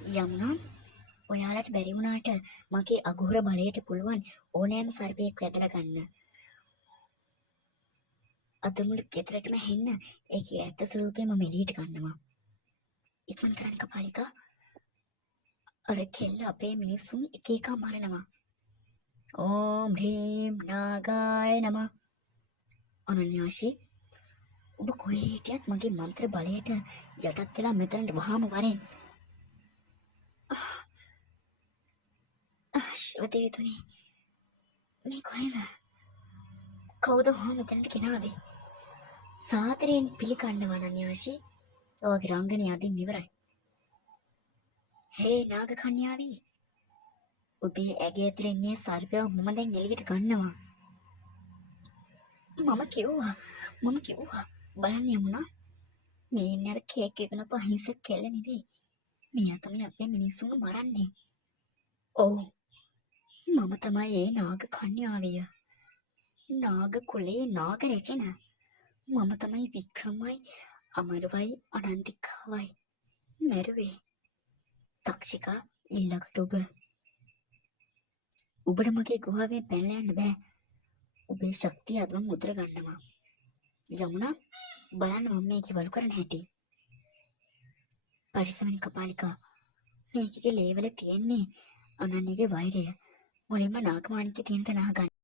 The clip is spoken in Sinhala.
යමුනා ඔයාලට බැරි වුණාට මගේ අගෝර බලයට පුළුවන් ඕනෑම සර්පයෙක් ඇදලා ගන්න. අද මුළු ගෙදරටම හෙන්න ඒකේ ඇත්ත ස්වරූපය මම එළියට ගන්නවා. ඉක්මන් කරන්න කපාලිකා. අර කෙල්ල අපේ මිනිස්සුන් එක එක මරනවා. ඕම් හ්‍රීම් නාගාය නමः. අනන්‍යාෂි ඔබ කොහේ හිටියත් මගේ මන්ත්‍ර බලයට යටත් වෙලා මෙතනට වහාම වරෙන්. ශිවදේවතුනි මේ කොහෙද? කවුද හෝ මෙතනට ගෙනාවේ? සාදරයෙන් පිළිගන්නවා අනන්‍යාෂි. ඔයාගේ රංගනය අදින් ඉවරයි. හේ නාග කන්‍යාවී ඔබේ ඇගේ ඇතුලේ ඉන්නේ සර්පයා මම දැන් එළියට ගන්නවා. මම කිව්වා බලන්න යමුනා. මේ ඉන්නේ අර කේක් එකනපු අහිංසක කෙල්ල නෙවෙයි. මෙයා තමයි අපේ මිනිස්සුන් මරන්නේ. ඔව් මම තමයි ඒ නාග කන්‍යාවිය. නාග කුලේ නාග රැජින. මම තමයි වික්‍රමයි අමරවයි අනන්තිකාවයි මැරුවේ. තක්ෂිකා ඊළඟට ඔබට මගේ ගුහාවෙන් පැනලා යන්න බෑ. ඔබේ ශක්තිය අදම මුද්‍ර ගන්නවා. යමුනා බලන්න මම මේක වලු කරන හැටි. පරිස්සමෙන් කපාලිකා. මේකේ ලේවල තියෙන්නේ අනන්‍යගේ වෛරය. මුලින්ම නාගමාණික්‍ය තියෙන තැන අහගන්න.